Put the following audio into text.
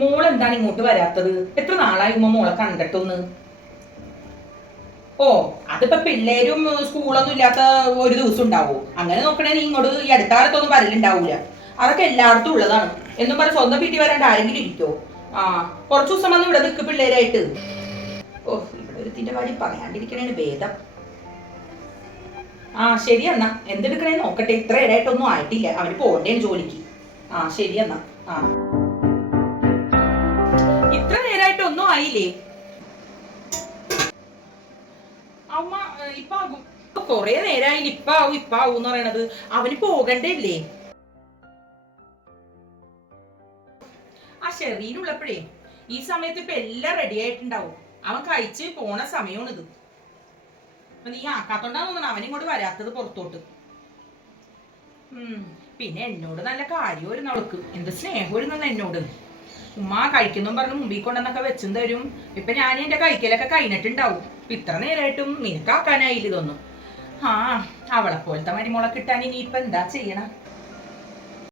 മോൾ എന്താണ് ഇങ്ങോട്ട് വരാത്തത്? എത്ര നാളായി ഉമ്മ മോളെ കണ്ടിട്ടൊന്ന്? ഓ, അതിപ്പോ പിള്ളേരും സ്കൂളൊന്നും ഇല്ലാത്ത ഒരു ദിവസം ഉണ്ടാവോ? അങ്ങനെ നോക്കണേ നീ ഇങ്ങോട്ട് ഈ അടുത്ത കാലത്തൊന്നും വരലുണ്ടാവൂല. അതൊക്കെ എല്ലായിടത്തും ഉള്ളതാണ്. എന്നും പറഞ്ഞ് സ്വന്തം വീട്ടിൽ വരാണ്ട് ആരെങ്കിലും ഇരിക്കോ? ആ, കുറച്ചു ദിവസം വന്ന് ഇവിടെ നിൽക്ക് പിള്ളേരായിട്ട്. ഓ, ഇവിടെ ഒരുത്തിന്റെ കാര്യം പറയാണ്ടിരിക്കണേന് ഭേദം. ആ ശരി എന്നാ, എന്തെടുക്കണേ നോക്കട്ടെ. ഇത്ര നേരമായിട്ടൊന്നും ആയിട്ടില്ല. അവന് പോണ്ടേന് ജോലിക്ക്. ആ ശരി എന്നാ. ആ, ഇത്ര നേരമായിട്ടൊന്നും ആയില്ലേ? അമ്മ ഇപ്പൊ ആകും. കൊറേ നേരമായില്ല. ഇപ്പൊ ആവും എന്ന് പറയണത്. അവന് പോകണ്ടേ ഇല്ലേ? ആ ഷെറീനുള്ളപ്പോഴേ ഈ സമയത്ത് ഇപ്പൊ എല്ലാം റെഡി ആയിട്ടുണ്ടാവും. അവൻ കഴിച്ച് പോണ സമയമാണിത്. അപ്പൊ നീ ആക്കാത്തോണ്ടാ തോന്നണം അവനിങ്ങോട്ട് വരാത്തത് പുറത്തോട്ട്. പിന്നെ എന്നോട് നല്ല കാര്യമായിരുന്നു അവൾക്ക്. എന്ത് സ്നേഹമായിരുന്നു എന്നോട്. ഉമ്മ കഴിക്കുന്നു പറഞ്ഞ് മുമ്പിൽ കൊണ്ടെന്നൊക്കെ വെച്ചും തരും. ഇപ്പൊ ഞാൻ എന്റെ കഴിക്കലൊക്കെ കഴിഞ്ഞിട്ടുണ്ടാവും. ഇത്ര നേരമായിട്ടും നിനക്കാക്കാനായില്ല ഇതൊന്നും. ആ, അവളെ പോലത്തെ മരുമോളെ കിട്ടാൻ ഇനിയിപ്പൊ എന്താ ചെയ്യണം?